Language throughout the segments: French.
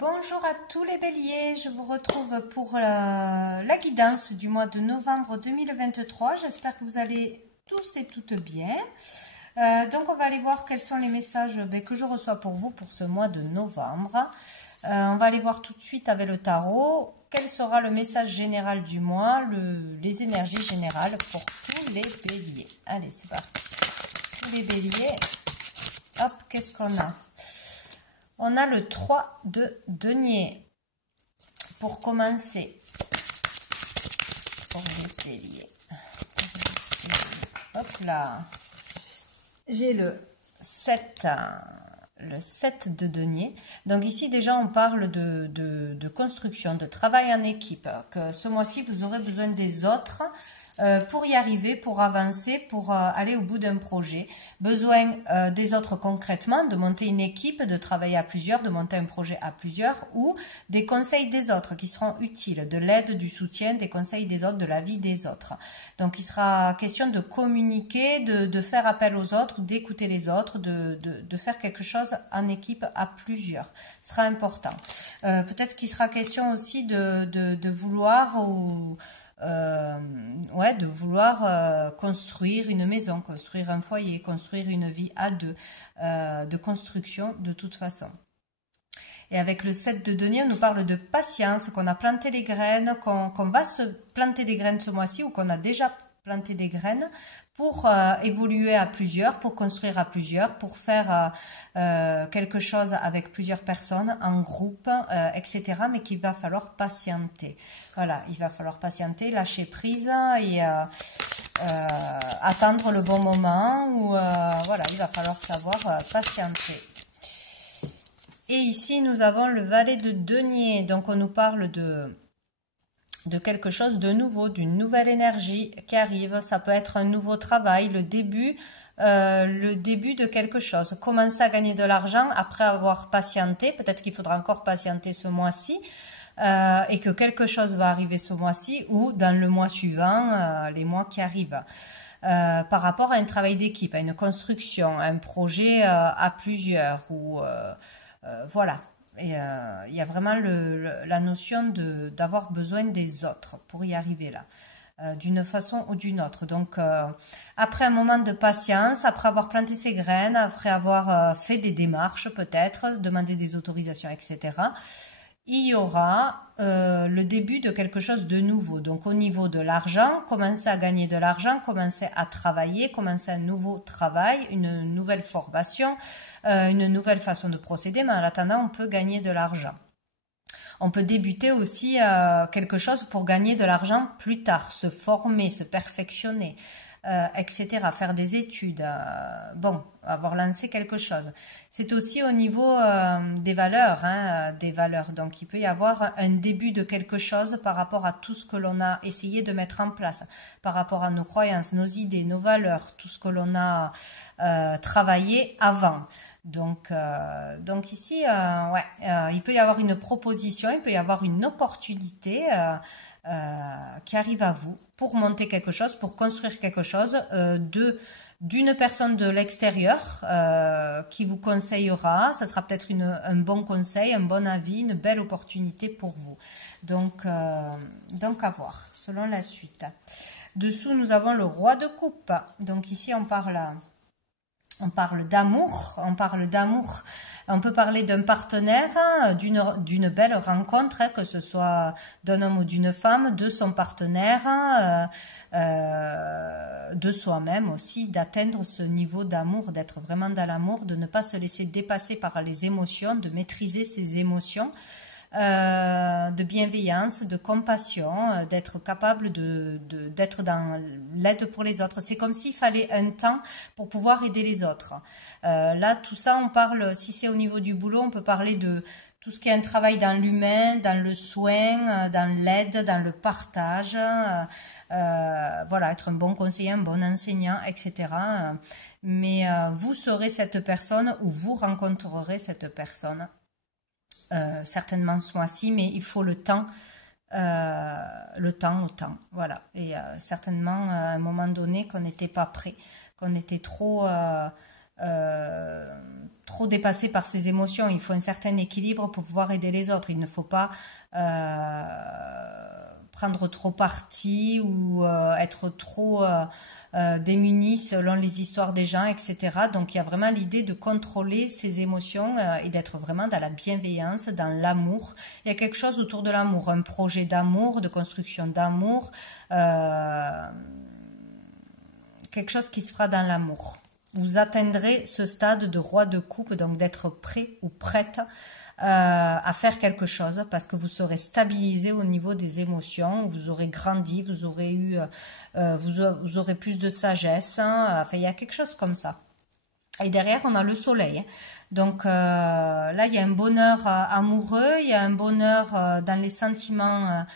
Bonjour à tous les béliers, je vous retrouve pour la guidance du mois de novembre 2023. J'espère que vous allez tous et toutes bien. Donc on va aller voir quels sont les messages que je reçois pour vous pour ce mois de novembre. On va aller voir tout de suite avec le tarot quel sera le message général du mois, les énergies générales pour tous les béliers. Allez, c'est parti. Tous les béliers, hop, qu'est-ce qu'on a? On a le 3 de denier pour commencer. Pour les béliers. Hop là. J'ai le 7 de denier. Donc ici déjà on parle de construction, de travail en équipe. Que ce mois-ci vous aurez besoin des autres pour y arriver, pour avancer, pour aller au bout d'un projet. Besoin des autres concrètement, de monter une équipe, de travailler à plusieurs, de monter un projet à plusieurs, ou des conseils des autres qui seront utiles, de l'aide, du soutien, des conseils des autres, de la vie des autres. Donc il sera question de communiquer, de faire appel aux autres, d'écouter les autres, de faire quelque chose en équipe à plusieurs. Ce sera important. Peut-être qu'il sera question aussi de vouloir ou de vouloir construire une maison, construire un foyer, construire une vie à deux, de construction de toute façon. Et avec le 7 de denier, on nous parle de patience, qu'on a planté les graines, qu'on va se planter des graines ce mois-ci ou qu'on a déjà planté des graines pour évoluer à plusieurs, pour construire à plusieurs, pour faire quelque chose avec plusieurs personnes, en groupe, etc. Mais qu'il va falloir patienter. Voilà, il va falloir patienter, lâcher prise et attendre le bon moment. Ou voilà, il va falloir savoir patienter. Et ici, nous avons le valet de denier. Donc, on nous parle de quelque chose de nouveau, d'une nouvelle énergie qui arrive. Ça peut être un nouveau travail, le début de quelque chose. Commencer à gagner de l'argent après avoir patienté. Peut-être qu'il faudra encore patienter ce mois-ci et que quelque chose va arriver ce mois-ci ou dans le mois suivant, les mois qui arrivent. Par rapport à un travail d'équipe, à une construction, à un projet à plusieurs ou voilà. Et il y a vraiment la notion d'avoir besoin des autres pour y arriver là, d'une façon ou d'une autre. Donc, après un moment de patience, après avoir planté ses graines, après avoir fait des démarches peut-être, demandé des autorisations, etc., il y aura le début de quelque chose de nouveau. Donc, au niveau de l'argent, commencer à gagner de l'argent, commencer à travailler, commencer un nouveau travail, une nouvelle formation, une nouvelle façon de procéder, mais en attendant, on peut gagner de l'argent. On peut débuter aussi quelque chose pour gagner de l'argent plus tard, se former, se perfectionner, etc., faire des études, bon, avoir lancé quelque chose. C'est aussi au niveau des valeurs, des valeurs. Donc, il peut y avoir un début de quelque chose par rapport à tout ce que l'on a essayé de mettre en place, par rapport à nos croyances, nos idées, nos valeurs, tout ce que l'on a travaillé avant. Donc ici, il peut y avoir une proposition, il peut y avoir une opportunité qui arrive à vous pour monter quelque chose, pour construire quelque chose d'une personne de l'extérieur qui vous conseillera. Ça sera peut-être un bon conseil, un bon avis, une belle opportunité pour vous. Donc à voir, selon la suite. Dessous, nous avons le roi de coupe. Donc ici, on parle d'amour, on peut parler d'un partenaire, d'une belle rencontre, que ce soit d'un homme ou d'une femme, de son partenaire, de soi-même aussi, d'atteindre ce niveau d'amour, d'être vraiment dans l'amour, de ne pas se laisser dépasser par les émotions, de maîtriser ses émotions, de bienveillance, de compassion, d'être capable d'être dans l'aide pour les autres. C'est comme s'il fallait un temps pour pouvoir aider les autres. Là, tout ça, on parle, si c'est au niveau du boulot, on peut parler de tout ce qui est un travail dans l'humain, dans le soin, dans l'aide, dans le partage, voilà, être un bon conseiller, un bon enseignant, etc. Mais vous serez cette personne ou vous rencontrerez cette personne. Certainement ce mois-ci, mais il faut le temps au temps, voilà. Et certainement à un moment donné qu'on n'était pas prêt, qu'on était trop trop dépassé par ses émotions. Il faut un certain équilibre pour pouvoir aider les autres. Il ne faut pas prendre trop parti ou être trop démuni selon les histoires des gens, etc. Donc il y a vraiment l'idée de contrôler ses émotions et d'être vraiment dans la bienveillance, dans l'amour. Il y a quelque chose autour de l'amour, un projet d'amour, de construction d'amour, quelque chose qui se fera dans l'amour. Vous atteindrez ce stade de roi de coupe, donc d'être prêt ou prête à faire quelque chose parce que vous serez stabilisé au niveau des émotions, vous aurez grandi, vous aurez eu, vous aurez plus de sagesse, hein, enfin il y a quelque chose comme ça. Et derrière on a le soleil, donc là il y a un bonheur amoureux, il y a un bonheur dans les sentiments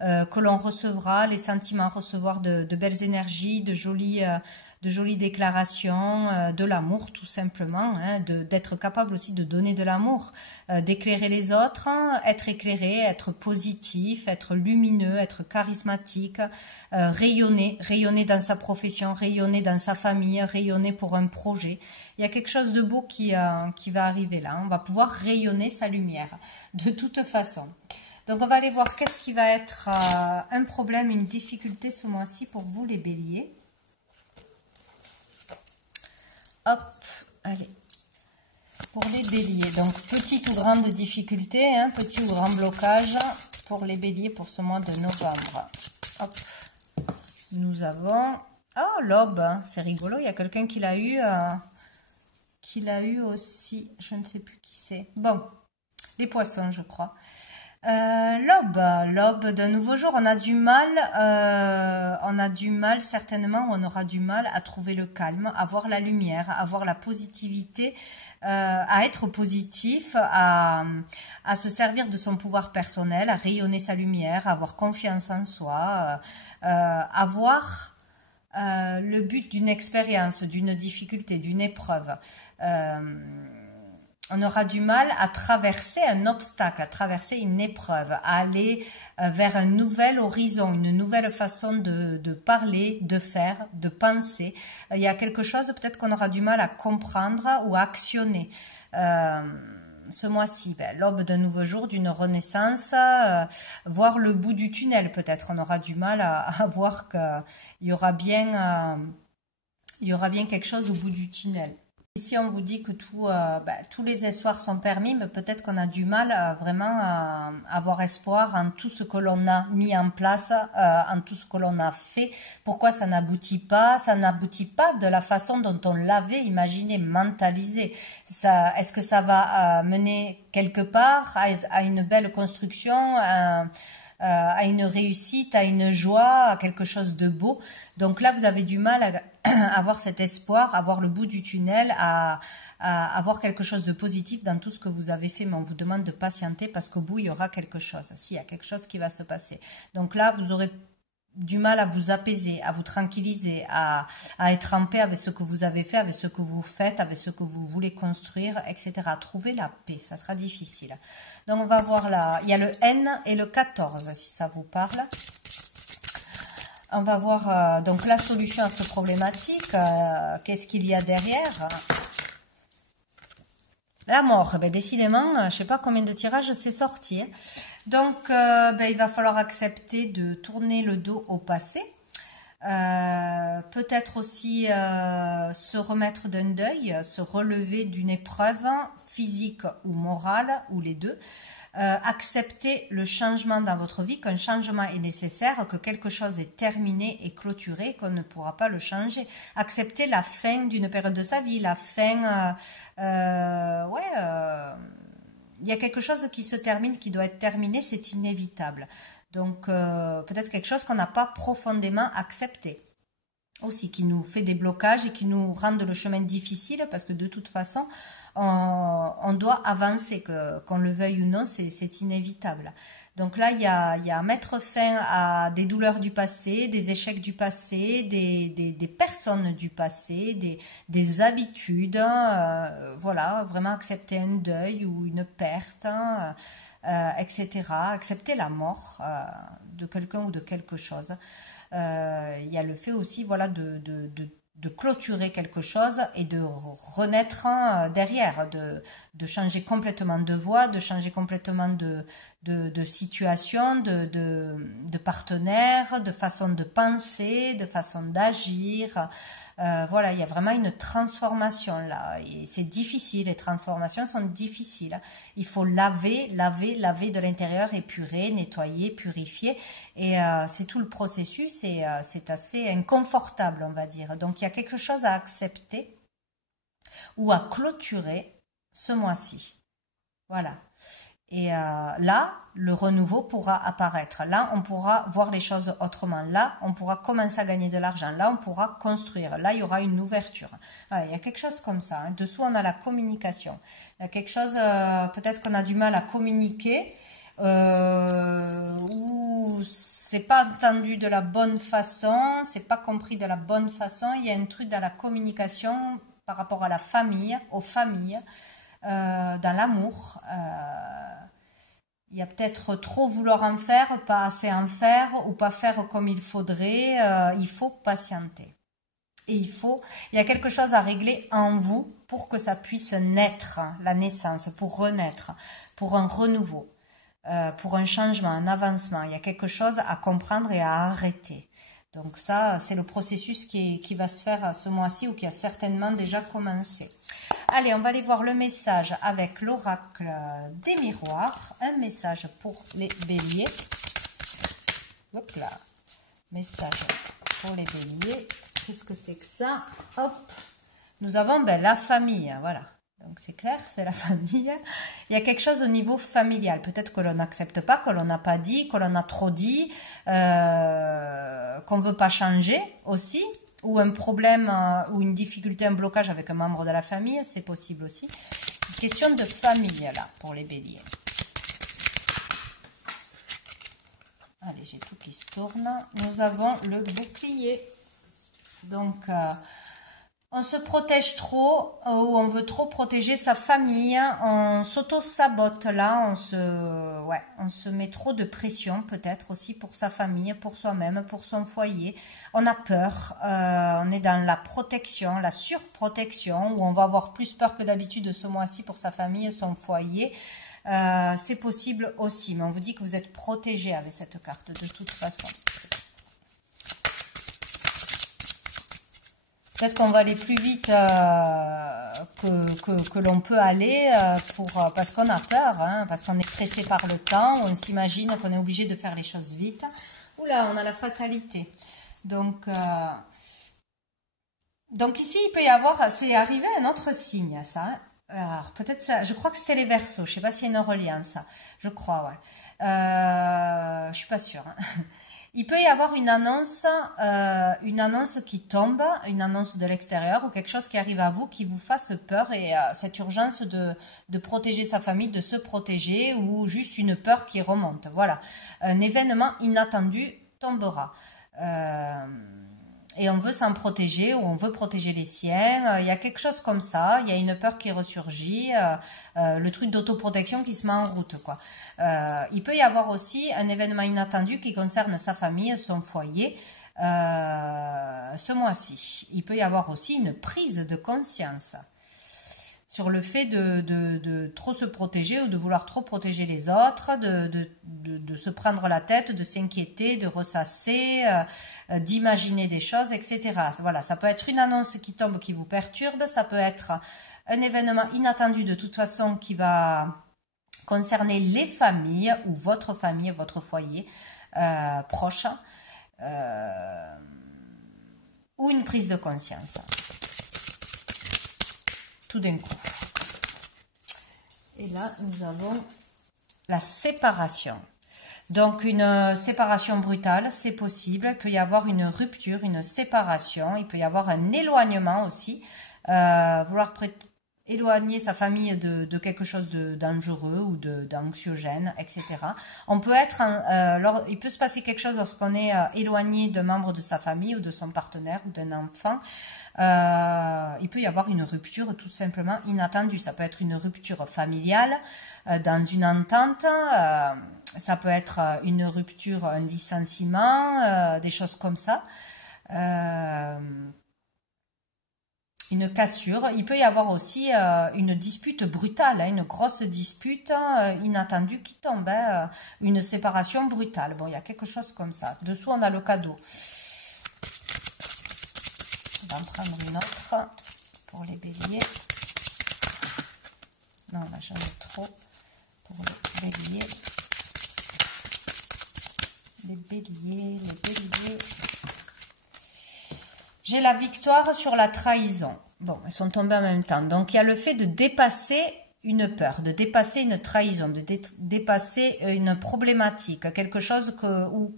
que l'on recevra, les sentiments, recevoir de belles énergies, de jolies déclarations, de l'amour tout simplement, hein, d'être capable aussi de donner de l'amour, d'éclairer les autres, hein, être éclairé, être positif, être lumineux, être charismatique, rayonner dans sa profession, rayonner dans sa famille, rayonner pour un projet. Il y a quelque chose de beau qui va arriver là, on va pouvoir rayonner sa lumière de toute façon. Donc on va aller voir qu'est-ce qui va être un problème, une difficulté ce mois-ci pour vous les béliers. Hop, allez, pour les béliers, donc petite ou grande difficulté, hein, petit ou grand blocage pour les béliers pour ce mois de novembre. Hop, nous avons, oh l'aube, hein, c'est rigolo, il y a quelqu'un qui l'a eu aussi, je ne sais plus qui c'est. Bon, les poissons je crois. L'aube d'un nouveau jour, on a du mal certainement, on aura du mal à trouver le calme, à voir la lumière, à voir la positivité, à être positif, à se servir de son pouvoir personnel, à rayonner sa lumière, à avoir confiance en soi, à voir le but d'une expérience, d'une difficulté, d'une épreuve. On aura du mal à traverser un obstacle, à traverser une épreuve, à aller vers un nouvel horizon, une nouvelle façon de parler, de faire, de penser. Il y a quelque chose peut-être qu'on aura du mal à comprendre ou à actionner. Ce mois-ci, l'aube d'un nouveau jour, d'une renaissance, voir le bout du tunnel peut-être. On aura du mal à voir qu'il y aura bien quelque chose au bout du tunnel. Ici, on vous dit que tous les espoirs sont permis, mais peut-être qu'on a du mal vraiment à avoir espoir en tout ce que l'on a mis en place, en tout ce que l'on a fait. Pourquoi ça n'aboutit pas? Ça n'aboutit pas de la façon dont on l'avait imaginé, mentalisé. Est-ce que ça va mener quelque part à une belle construction, à une réussite, à une joie, à quelque chose de beau? Donc là, vous avez du mal à avoir cet espoir, à voir le bout du tunnel, à avoir quelque chose de positif dans tout ce que vous avez fait, mais on vous demande de patienter parce qu'au bout, il y aura quelque chose. S'il y a quelque chose qui va se passer. Donc là, vous aurez du mal à vous apaiser, à vous tranquilliser, à être en paix avec ce que vous avez fait, avec ce que vous faites, avec ce que vous voulez construire, etc. Trouver la paix, ça sera difficile. Donc on va voir là, il y a le N et le 14, si ça vous parle. On va voir donc la solution à cette problématique. Qu'est-ce qu'il y a derrière? La mort. Décidément, je ne sais pas combien de tirages c'est sorti. Donc, il va falloir accepter de tourner le dos au passé. Peut-être aussi se remettre d'un deuil, se relever d'une épreuve physique ou morale, ou les deux. Accepter le changement dans votre vie, qu'un changement est nécessaire, que quelque chose est terminé et clôturé, qu'on ne pourra pas le changer. Accepter la fin d'une période de sa vie, la fin... il y a quelque chose qui se termine, qui doit être terminé, c'est inévitable. Donc, peut-être quelque chose qu'on n'a pas profondément accepté. Aussi, qui nous fait des blocages et qui nous rendent le chemin difficile, parce que de toute façon... on doit avancer, qu'on le veuille ou non, c'est inévitable. Donc là, il y a mettre fin à des douleurs du passé, des échecs du passé, des personnes du passé, des habitudes, voilà, vraiment accepter un deuil ou une perte, etc. Accepter la mort de quelqu'un ou de quelque chose. Il y a le fait aussi, voilà, de de clôturer quelque chose et de renaître derrière, de changer complètement de voie, de changer complètement de situation, de partenaire, de façon de penser, de façon d'agir. Voilà, il y a vraiment une transformation là. Et c'est difficile, les transformations sont difficiles. Il faut laver de l'intérieur, épurer, nettoyer, purifier. Et c'est tout le processus et c'est assez inconfortable, on va dire. Donc il y a quelque chose à accepter ou à clôturer ce mois-ci. Voilà. Et là, le renouveau pourra apparaître. Là, on pourra voir les choses autrement. Là, on pourra commencer à gagner de l'argent. Là, on pourra construire. Là, il y aura une ouverture. Voilà, il y a quelque chose comme ça. Dessous, on a la communication. Il y a quelque chose, peut-être qu'on a du mal à communiquer, ou c'est pas entendu de la bonne façon, c'est pas compris de la bonne façon. Il y a un truc dans la communication par rapport à la famille, aux familles, dans l'amour. Il y a peut-être trop vouloir en faire, pas assez en faire, ou pas faire comme il faudrait. Il faut patienter. Et il y a quelque chose à régler en vous pour que ça puisse naître, la naissance, pour renaître, pour un renouveau, pour un changement, un avancement. Il y a quelque chose à comprendre et à arrêter. Donc ça, c'est le processus qui va se faire ce mois-ci ou qui a certainement déjà commencé. Allez, on va aller voir le message avec l'oracle des miroirs. Un message pour les béliers. Hop là. Message pour les béliers. Qu'est-ce que c'est que ça? Hop. Nous avons la famille. Voilà. Donc c'est clair, c'est la famille. Il y a quelque chose au niveau familial. Peut-être que l'on n'accepte pas, que l'on n'a pas dit, que l'on a trop dit, qu'on ne veut pas changer aussi. Ou un problème ou une difficulté, un blocage avec un membre de la famille, c'est possible aussi. Une question de famille, là, pour les béliers. Allez, j'ai tout qui se tourne. Nous avons le bouclier. Donc, on se protège trop, ou on veut trop protéger sa famille. On s'auto-sabote, là. On se met trop de pression, peut-être aussi, pour sa famille, pour soi-même, pour son foyer. On a peur, on est dans la protection, la surprotection, où on va avoir plus peur que d'habitude ce mois-ci pour sa famille, son foyer. C'est possible aussi, mais on vous dit que vous êtes protégé avec cette carte de toute façon. Peut-être qu'on va aller plus vite que l'on peut aller parce qu'on a peur, parce qu'on est pressé par le temps, on s'imagine qu'on est obligé de faire les choses vite. Oula, on a la fatalité. Donc ici, il peut y avoir, c'est arrivé un autre signe, ça. Alors, peut-être ça, je crois que c'était les Verseaux, je ne sais pas s'il y a une reliance, je crois, ouais. Je ne suis pas sûre. Il peut y avoir une annonce qui tombe, une annonce de l'extérieur ou quelque chose qui arrive à vous qui vous fasse peur et cette urgence de protéger sa famille, de se protéger ou juste une peur qui remonte. Voilà, un événement inattendu tombera. Et on veut s'en protéger ou on veut protéger les siens. Il y a quelque chose comme ça, il y a une peur qui ressurgit, le truc d'autoprotection qui se met en route, quoi. Il peut y avoir aussi un événement inattendu qui concerne sa famille, son foyer, ce mois-ci. Il peut y avoir aussi une prise de conscience sur le fait de trop se protéger ou de vouloir trop protéger les autres, de se prendre la tête, de s'inquiéter, de ressasser, d'imaginer des choses, etc. Voilà, ça peut être une annonce qui tombe, qui vous perturbe, ça peut être un événement inattendu de toute façon qui va concerner les familles ou votre famille, votre foyer proche, ou une prise de conscience. Tout d'un coup. Et là, nous avons la séparation. Donc, une séparation brutale, c'est possible. Il peut y avoir une rupture, une séparation. Il peut y avoir un éloignement aussi. Vouloir éloigner sa famille de quelque chose de dangereux ou d'anxiogène, etc. On peut être, il peut se passer quelque chose lorsqu'on est éloigné d'un membre de sa famille ou de son partenaire ou d'un enfant. Il peut y avoir une rupture tout simplement inattendue. Ça peut être une rupture familiale dans une entente, ça peut être une rupture, un licenciement, des choses comme ça. une cassure. Il peut y avoir aussi une dispute brutale, hein, une grosse dispute inattendue qui tombe, hein, une séparation brutale. Bon, il y a quelque chose comme ça. Dessous, on a le cadeau. On va en prendre une autre pour les béliers. Non, là, j'en ai trop pour les béliers. Les béliers, les béliers. J'ai la victoire sur la trahison. Bon, elles sont tombées en même temps. Donc, il y a le fait de dépasser une peur, de dépasser une trahison, de dépasser une problématique, quelque chose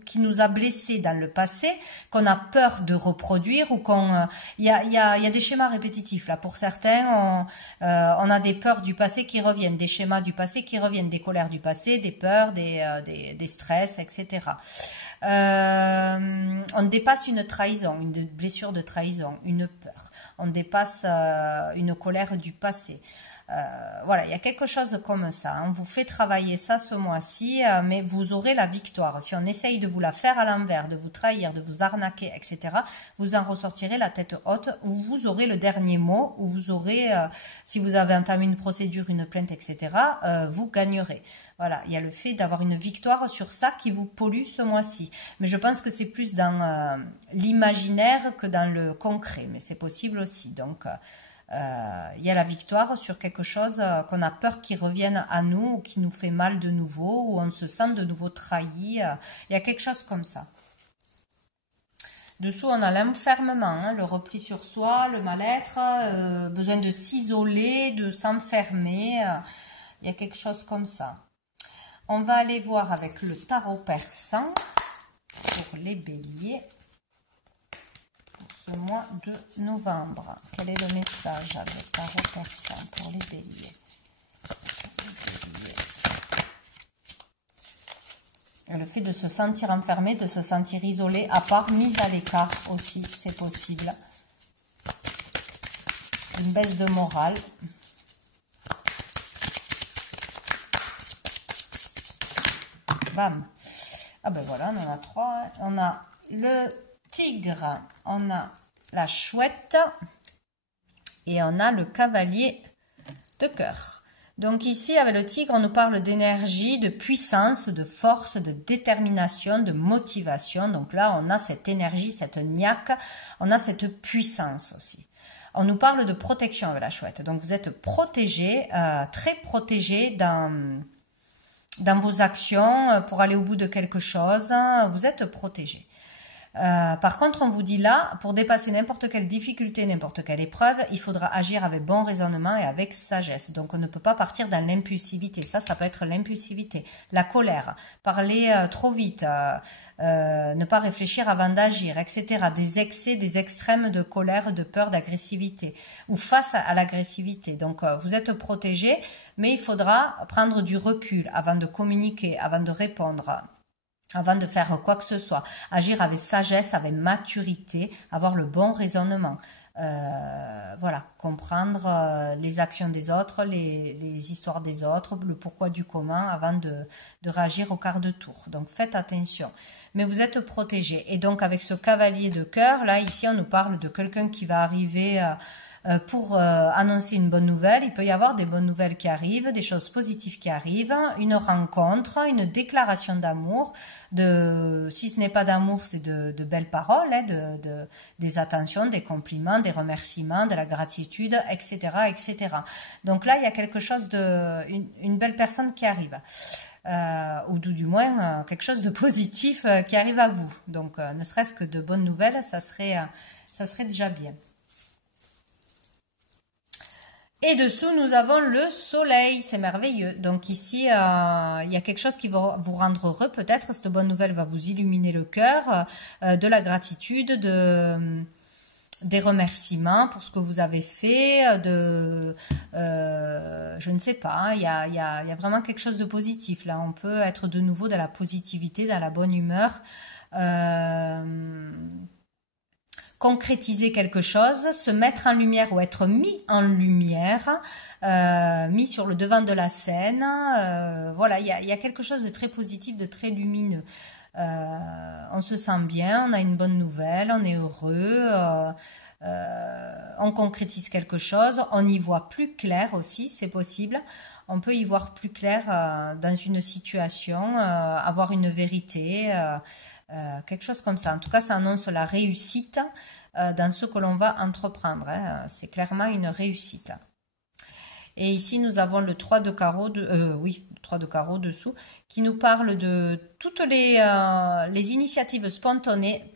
qui nous a blessés dans le passé, qu'on a peur de reproduire ou qu'on... Il y a des schémas répétitifs là. Pour certains, on a des peurs du passé qui reviennent, des schémas du passé qui reviennent, des colères du passé, des peurs, des stress, etc. On dépasse une trahison, une blessure de trahison, une peur. On dépasse une colère du passé. Voilà, il y a quelque chose comme ça. On vous fait travailler ça ce mois-ci, mais vous aurez la victoire. Si on essaye de vous la faire à l'envers, de vous trahir, de vous arnaquer, etc., vous en ressortirez la tête haute, ou vous aurez le dernier mot, ou vous aurez, si vous avez entamé une procédure, une plainte, etc., vous gagnerez. Voilà, il y a le fait d'avoir une victoire sur ça qui vous pollue ce mois-ci. Mais je pense que c'est plus dans l'imaginaire que dans le concret, mais c'est possible aussi. Donc, il y a la victoire sur quelque chose qu'on a peur qui revienne à nous, ou qui nous fait mal de nouveau, ou on se sent de nouveau trahi. Il y a quelque chose comme ça. Dessous, on a l'enfermement, hein, le repli sur soi, le mal-être, besoin de s'isoler, de s'enfermer. Il y a quelque chose comme ça. On va aller voir avec le tarot persan pour les béliers pour ce mois de novembre. Quel est le message avec le tarot persan pour les béliers? Et le fait de se sentir enfermé, de se sentir isolé, à part, mis à l'écart aussi, c'est possible. Une baisse de morale. Bam. Ah ben voilà, on en a trois. Hein. On a le tigre, on a la chouette et on a le cavalier de cœur. Donc ici, avec le tigre, on nous parle d'énergie, de puissance, de force, de détermination, de motivation. Donc là, on a cette énergie, cette niaque, on a cette puissance aussi. On nous parle de protection avec la chouette. Donc vous êtes protégé, très protégé dans vos actions pour aller au bout de quelque chose. Vous êtes protégé. Par contre, on vous dit là, pour dépasser n'importe quelle difficulté, n'importe quelle épreuve, il faudra agir avec bon raisonnement et avec sagesse. Donc, on ne peut pas partir dans l'impulsivité. Ça peut être l'impulsivité, la colère, parler trop vite, ne pas réfléchir avant d'agir, etc. Des excès, des extrêmes de colère, de peur, d'agressivité ou face à l'agressivité. Donc, vous êtes protégé, mais il faudra prendre du recul avant de communiquer, avant de répondre, avant de faire quoi que ce soit, agir avec sagesse, avec maturité, avoir le bon raisonnement. Voilà, comprendre les actions des autres, les histoires des autres, le pourquoi du comment avant de réagir au quart de tour. Donc faites attention. Mais vous êtes protégé. Et donc avec ce cavalier de cœur, là ici on nous parle de quelqu'un qui va arriver pour annoncer une bonne nouvelle. Il peut y avoir des bonnes nouvelles qui arrivent, des choses positives qui arrivent, une rencontre, une déclaration d'amour, si ce n'est pas d'amour, c'est de belles paroles, hein, des attentions, des compliments, des remerciements, de la gratitude, etc., etc. Donc là, il y a quelque chose une belle personne qui arrive. Ou du moins quelque chose de positif qui arrive à vous. Donc ne serait-ce que de bonnes nouvelles, ça serait déjà bien. Et dessous, nous avons le soleil, c'est merveilleux. Donc ici, il y a quelque chose qui va vous rendre heureux peut-être. Cette bonne nouvelle va vous illuminer le cœur, de la gratitude, des remerciements pour ce que vous avez fait, je ne sais pas, hein, il y a vraiment quelque chose de positif là. On peut être de nouveau dans la positivité, dans la bonne humeur. Concrétiser quelque chose, se mettre en lumière ou être mis en lumière, mis sur le devant de la scène. Voilà, il y a quelque chose de très positif, de très lumineux. On se sent bien, on a une bonne nouvelle, on est heureux. on concrétise quelque chose, on y voit plus clair aussi, c'est possible. On peut y voir plus clair dans une situation, avoir une vérité, quelque chose comme ça. En tout cas, ça annonce la réussite dans ce que l'on va entreprendre. Hein. C'est clairement une réussite. Et ici, nous avons le 3 de carreau, oui, le 3 de carreau dessous, qui nous parle de toutes les initiatives spontanées,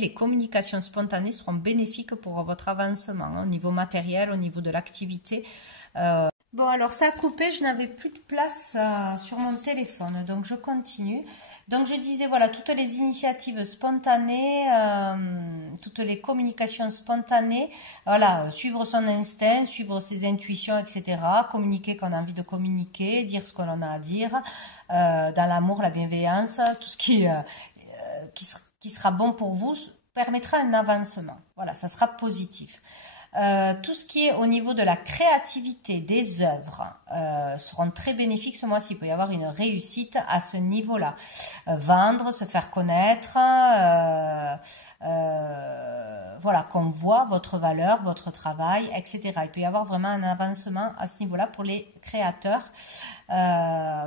les communications spontanées seront bénéfiques pour votre avancement, hein, au niveau matériel, au niveau de l'activité. Bon, alors ça a coupé, je n'avais plus de place sur mon téléphone, donc je continue. Donc je disais, voilà, toutes les initiatives spontanées, toutes les communications spontanées, voilà, suivre son instinct, suivre ses intuitions, etc. Communiquer quand on a envie de communiquer, dire ce qu'on a à dire, dans l'amour, la bienveillance, tout ce qui sera bon pour vous permettra un avancement. Voilà, ça sera positif. Tout ce qui est au niveau de la créativité des œuvres seront très bénéfiques ce mois-ci. Il peut y avoir une réussite à ce niveau-là. Vendre, se faire connaître, voilà, qu'on voit votre valeur, votre travail, etc. Il peut y avoir vraiment un avancement à ce niveau-là pour les créateurs.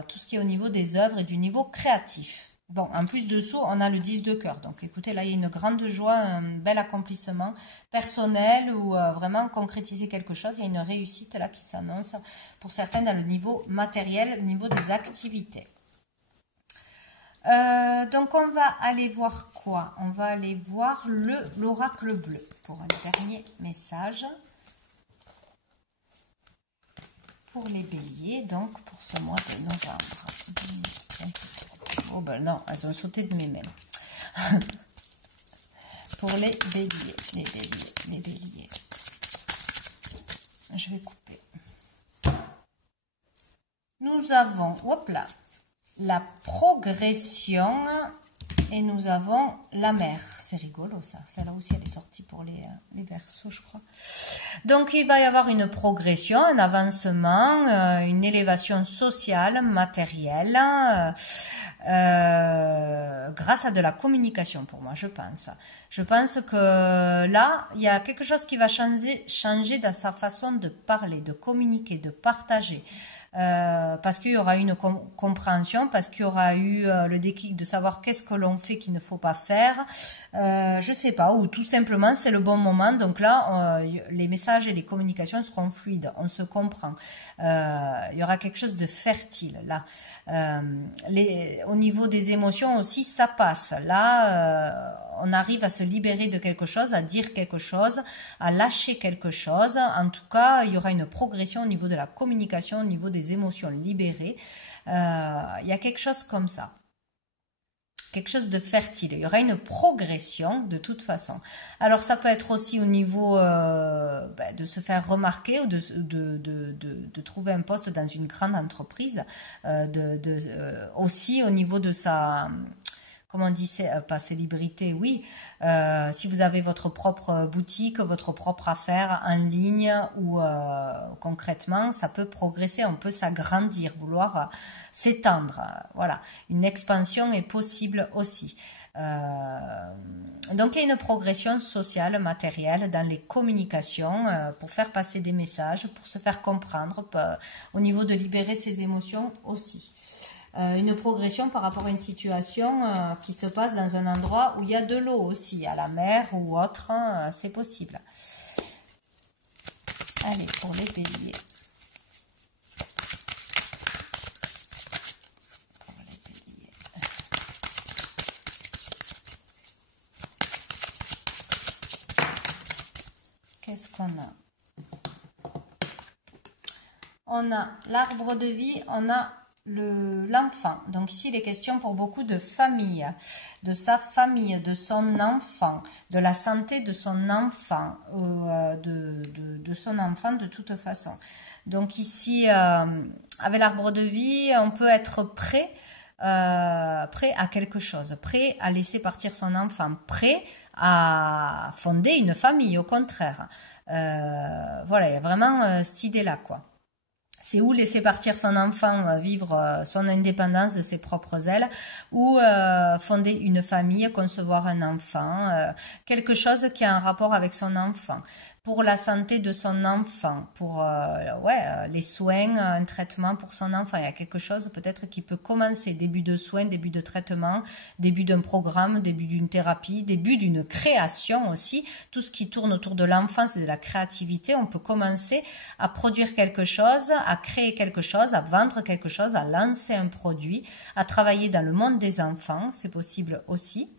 Tout ce qui est au niveau des œuvres et du niveau créatif. Bon, en plus dessous, on a le 10 de cœur. Donc, écoutez, là, il y a une grande joie, un bel accomplissement personnel ou vraiment concrétiser quelque chose. Il y a une réussite là qui s'annonce pour certains dans le niveau matériel, au niveau des activités. Donc, on va aller voir quoi? On va aller voir l'oracle bleu pour un dernier message. Pour les béliers, donc, pour ce mois de novembre. Oh ben non, elles ont sauté de mes mains. Pour les béliers, les béliers. Je vais couper. Nous avons, hop là, la progression et nous avons la mer. C'est rigolo ça. Celle-là aussi, elle est sortie pour les Verseaux, je crois. Donc, il va y avoir une progression, un avancement, une élévation sociale, matérielle, grâce à de la communication pour moi, je pense. Je pense que là, il y a quelque chose qui va changer dans sa façon de parler, de communiquer, de partager. Parce qu'il y aura une compréhension, parce qu'il y aura eu le déclic de savoir qu'est-ce que l'on fait qu'il ne faut pas faire, je sais pas, ou tout simplement c'est le bon moment, donc là les messages et les communications seront fluides, on se comprend, il y aura quelque chose de fertile là. Au niveau des émotions aussi, ça passe là, on arrive à se libérer de quelque chose, à dire quelque chose, à lâcher quelque chose. En tout cas, il y aura une progression au niveau de la communication, au niveau des émotions libérées. Il y a quelque chose comme ça. Quelque chose de fertile. Il y aura une progression de toute façon. Alors, ça peut être aussi au niveau de se faire remarquer ou de trouver un poste dans une grande entreprise. Aussi au niveau de sa... Comment on dit, pas célébrité, oui. Si vous avez votre propre boutique, votre propre affaire en ligne ou concrètement, ça peut progresser, on peut s'agrandir, vouloir s'étendre. Voilà, une expansion est possible aussi. Donc, il y a une progression sociale, matérielle dans les communications pour faire passer des messages, pour se faire comprendre, au niveau de libérer ses émotions aussi. Une progression par rapport à une situation qui se passe dans un endroit où il y a de l'eau aussi, à la mer ou autre, c'est possible. Allez, pour les béliers. Pour les béliers. Qu'est-ce qu'on a? On a l'arbre de vie, on a l'enfant. Donc ici, il est question pour beaucoup de familles, de sa famille, de son enfant, de la santé de son enfant, de son enfant de toute façon. Donc ici, avec l'arbre de vie, on peut être prêt à quelque chose, prêt à laisser partir son enfant, prêt à fonder une famille, au contraire. Voilà, il y a vraiment cette idée-là, quoi. C'est ou laisser partir son enfant, vivre son indépendance de ses propres ailes, ou fonder une famille, concevoir un enfant, quelque chose qui a un rapport avec son enfant, pour la santé de son enfant, pour les soins, un traitement pour son enfant. Il y a quelque chose peut-être qui peut commencer, début de soins, début de traitement, début d'un programme, début d'une thérapie, début d'une création aussi. Tout ce qui tourne autour de l'enfance et de la créativité, on peut commencer à produire quelque chose, à créer quelque chose, à vendre quelque chose, à lancer un produit, à travailler dans le monde des enfants, c'est possible aussi.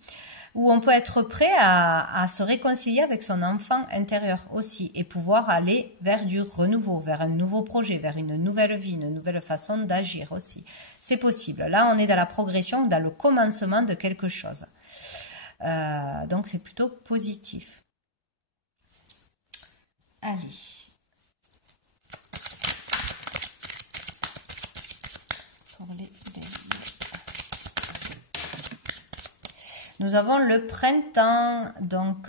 Où on peut être prêt à se réconcilier avec son enfant intérieur aussi et pouvoir aller vers du renouveau, vers un nouveau projet, vers une nouvelle vie, une nouvelle façon d'agir aussi. C'est possible. Là, on est dans la progression, dans le commencement de quelque chose. Donc, c'est plutôt positif. Allez. Pour les béliers. Nous avons le printemps, donc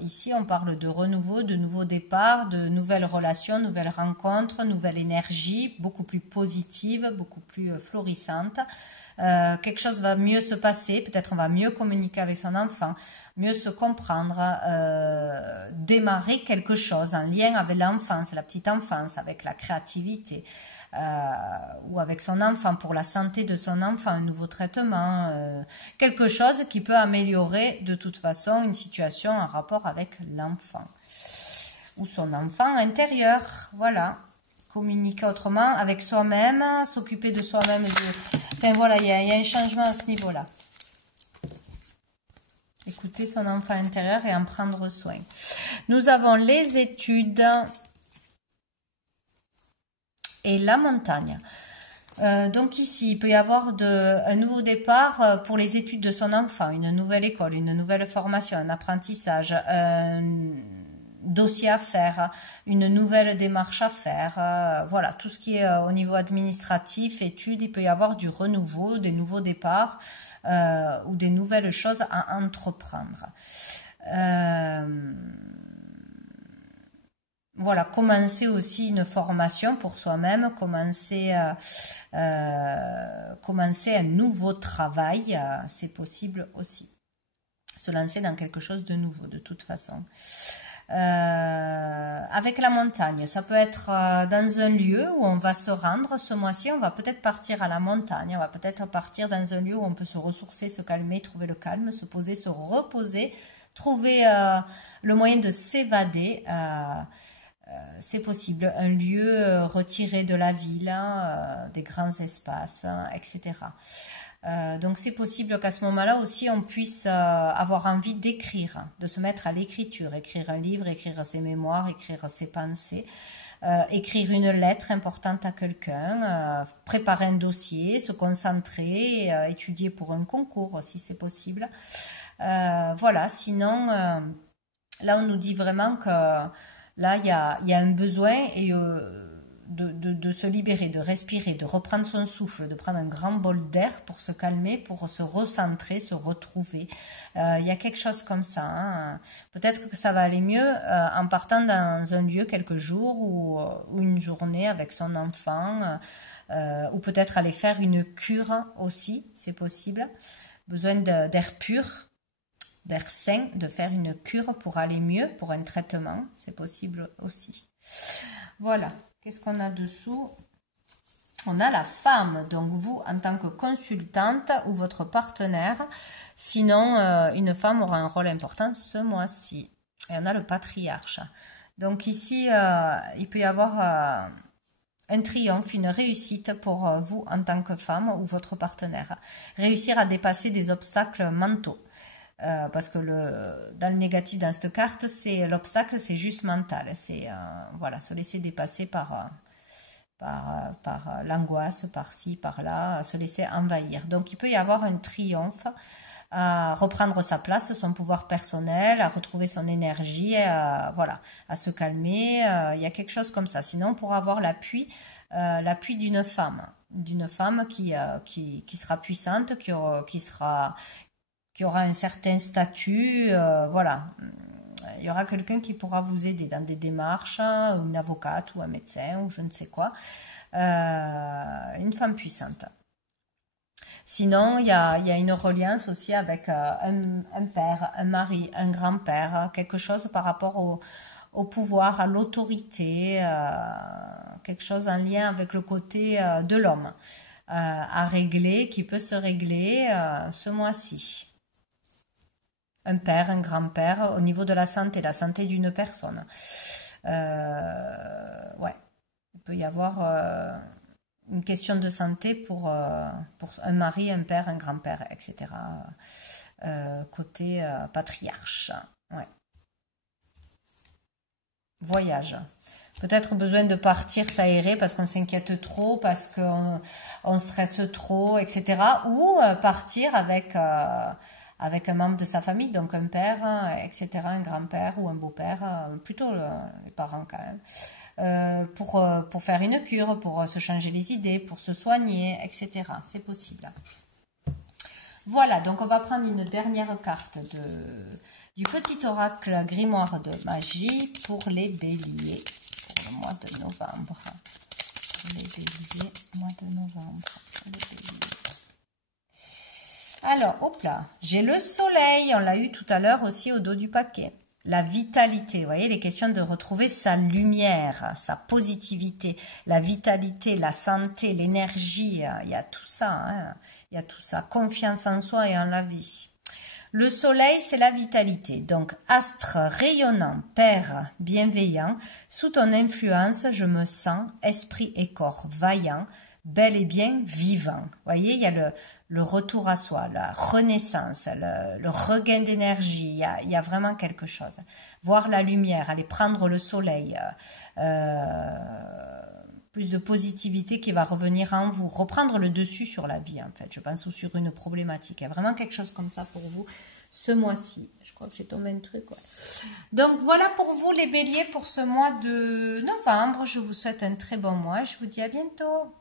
ici on parle de renouveau, de nouveaux départs, de nouvelles relations, nouvelles rencontres, nouvelle énergie, beaucoup plus positive, beaucoup plus florissante. Quelque chose va mieux se passer, peut-être on va mieux communiquer avec son enfant, mieux se comprendre, démarrer quelque chose en lien avec l'enfance, la petite enfance, avec la créativité. Ou avec son enfant, pour la santé de son enfant, un nouveau traitement, quelque chose qui peut améliorer de toute façon une situation en rapport avec l'enfant ou son enfant intérieur. Voilà, communiquer autrement avec soi-même, s'occuper de soi-même. Enfin voilà, il y a un changement à ce niveau-là. Écouter son enfant intérieur et en prendre soin. Nous avons les études et la montagne. Donc ici, il peut y avoir un nouveau départ pour les études de son enfant, une nouvelle école, une nouvelle formation, un apprentissage, un dossier à faire, une nouvelle démarche à faire. Voilà, tout ce qui est au niveau administratif, études, il peut y avoir du renouveau, des nouveaux départs ou des nouvelles choses à entreprendre. Voilà, commencer aussi une formation pour soi-même, commencer un nouveau travail, c'est possible aussi. Se lancer dans quelque chose de nouveau, de toute façon. Avec la montagne, ça peut être dans un lieu où on va se rendre ce mois-ci, on va peut-être partir à la montagne, on va peut-être partir dans un lieu où on peut se ressourcer, se calmer, trouver le calme, se poser, se reposer, trouver le moyen de s'évader. C'est possible, un lieu retiré de la ville, des grands espaces, etc. Donc c'est possible qu'à ce moment-là aussi on puisse avoir envie d'écrire, de se mettre à l'écriture, écrire un livre, écrire ses mémoires, écrire ses pensées, écrire une lettre importante à quelqu'un, préparer un dossier, se concentrer, étudier pour un concours si c'est possible. Voilà, sinon là on nous dit vraiment que là, il y a un besoin et, de se libérer, de respirer, de reprendre son souffle, de prendre un grand bol d'air pour se calmer, pour se recentrer, se retrouver. Il y a quelque chose comme ça. Hein. Peut-être que ça va aller mieux en partant dans un lieu quelques jours ou une journée avec son enfant, ou peut-être aller faire une cure aussi, c'est possible. Besoin d'air pur, d'air sain, de faire une cure pour aller mieux, pour un traitement, c'est possible aussi. Voilà, qu'est-ce qu'on a dessous? On a la femme, donc vous en tant que consultante ou votre partenaire, sinon une femme aura un rôle important ce mois-ci. Et on a le patriarche. Donc ici, il peut y avoir un triomphe, une réussite pour vous en tant que femme ou votre partenaire. Réussir à dépasser des obstacles mentaux. Parce que dans le négatif, dans cette carte, c'est l'obstacle, c'est juste mental. C'est voilà, se laisser dépasser par l'angoisse, par ci, par là, se laisser envahir. Donc, il peut y avoir un triomphe à reprendre sa place, son pouvoir personnel, à retrouver son énergie, voilà, à se calmer. Il y a quelque chose comme ça. Sinon, pour avoir l'appui d'une femme qui sera puissante, qui aura un certain statut, voilà, il y aura quelqu'un qui pourra vous aider dans des démarches, ou une avocate, ou un médecin, ou je ne sais quoi. Une femme puissante. Sinon, il y a une reliance aussi avec un père, un mari, un grand-père, quelque chose par rapport au pouvoir, à l'autorité, quelque chose en lien avec le côté de l'homme à régler, qui peut se régler ce mois-ci. Un père, un grand-père, au niveau de la santé d'une personne. Ouais, il peut y avoir une question de santé pour un mari, un père, un grand-père, etc. Côté patriarche. Ouais. Voyage. Peut-être besoin de partir s'aérer parce qu'on s'inquiète trop, parce qu'on stresse trop, etc. Ou partir avec un membre de sa famille, donc un père, etc., un grand-père ou un beau-père, plutôt les parents quand même, pour faire une cure, pour se changer les idées, pour se soigner, etc. C'est possible. Voilà, donc on va prendre une dernière carte du petit oracle grimoire de magie pour les béliers, pour le mois de novembre. Pour les béliers, mois de novembre, pour les béliers. Alors, hop là, j'ai le soleil, on l'a eu tout à l'heure aussi au dos du paquet. La vitalité, vous voyez, les questions de retrouver sa lumière, sa positivité, la vitalité, la santé, l'énergie, il y a tout ça, hein, il y a tout ça, confiance en soi et en la vie. Le soleil, c'est la vitalité, donc astre rayonnant, père bienveillant, sous ton influence, je me sens, esprit et corps vaillant, bel et bien vivant. Vous voyez, il y a le retour à soi, la renaissance, le regain d'énergie, il y a vraiment quelque chose. Voir la lumière, aller prendre le soleil, plus de positivité qui va revenir en vous, reprendre le dessus sur la vie en fait, je pense, ou sur une problématique. Il y a vraiment quelque chose comme ça pour vous ce mois-ci. Je crois que j'ai tombé un truc. Ouais. Donc voilà pour vous les béliers pour ce mois de novembre. Je vous souhaite un très bon mois. Je vous dis à bientôt.